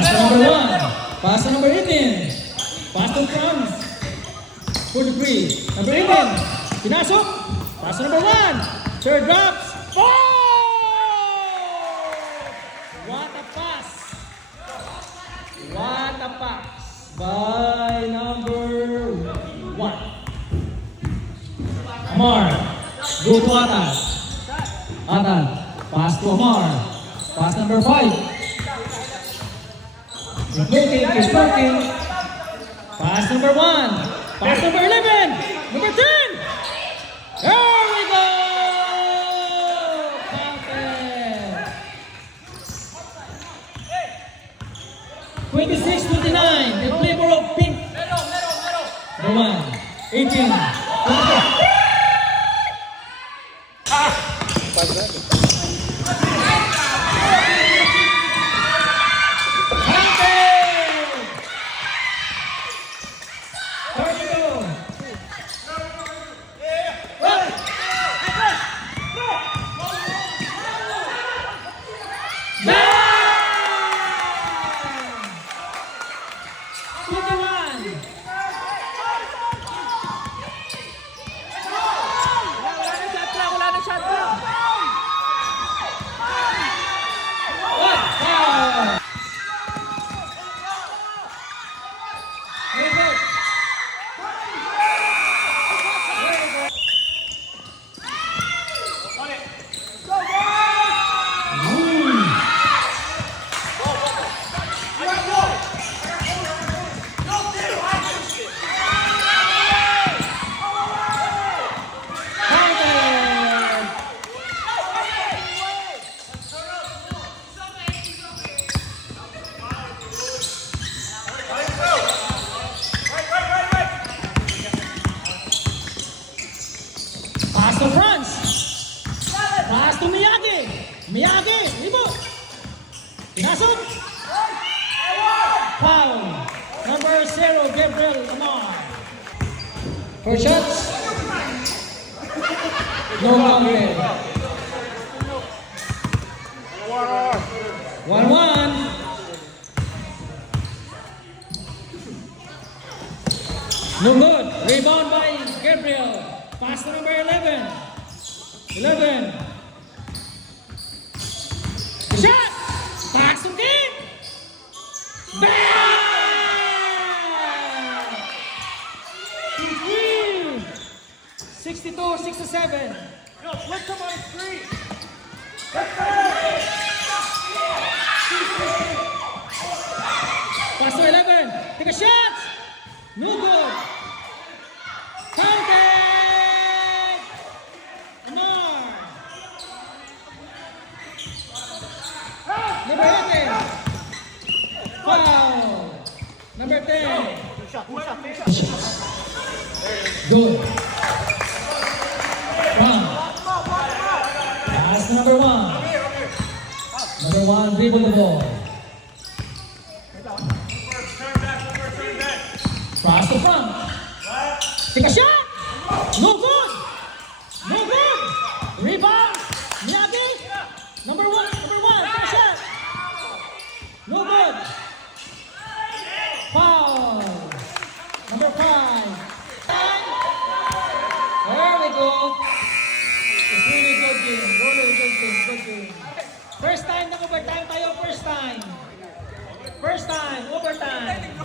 Pass to number 1. Pass to number 18. Pass to France. 43. Number 18. Pinasok. Pass to number 1. Third drops. What a pass. What a pass by number 1. Amar. Go to Atan. Atan. Pass to Amar. Pass number 5. Keep working. Pass number 1. Pass number 11. Number 10. There we go. Counted. 26-29. In flavor of pink. Number 1. 18. Pass to France. Pass to Miyagi. Miyagi, ibo. Pinasok. Foul. Number 0, Gabriel Amar. 4 shots. No counted. 1-1. No good. Rebound by Gabriel. Pass to number 11. 11. Shot! Pass to King! Bang! 62-67. Yo, flip to my screen. Pass to 11. Take a shot! No good. Counted! Amar. Number 11. Foul. Number 10. Good. One. Pass to number 1. Number 1, dribble the ball. Pass to front. Take a shot. No good. No good. Rebound. Miyagi. Number 1. Take a shot. No good. Foul. Number 5. There we go. It's really good game. Really good game. First time na overtime tayo. First time. Overtime.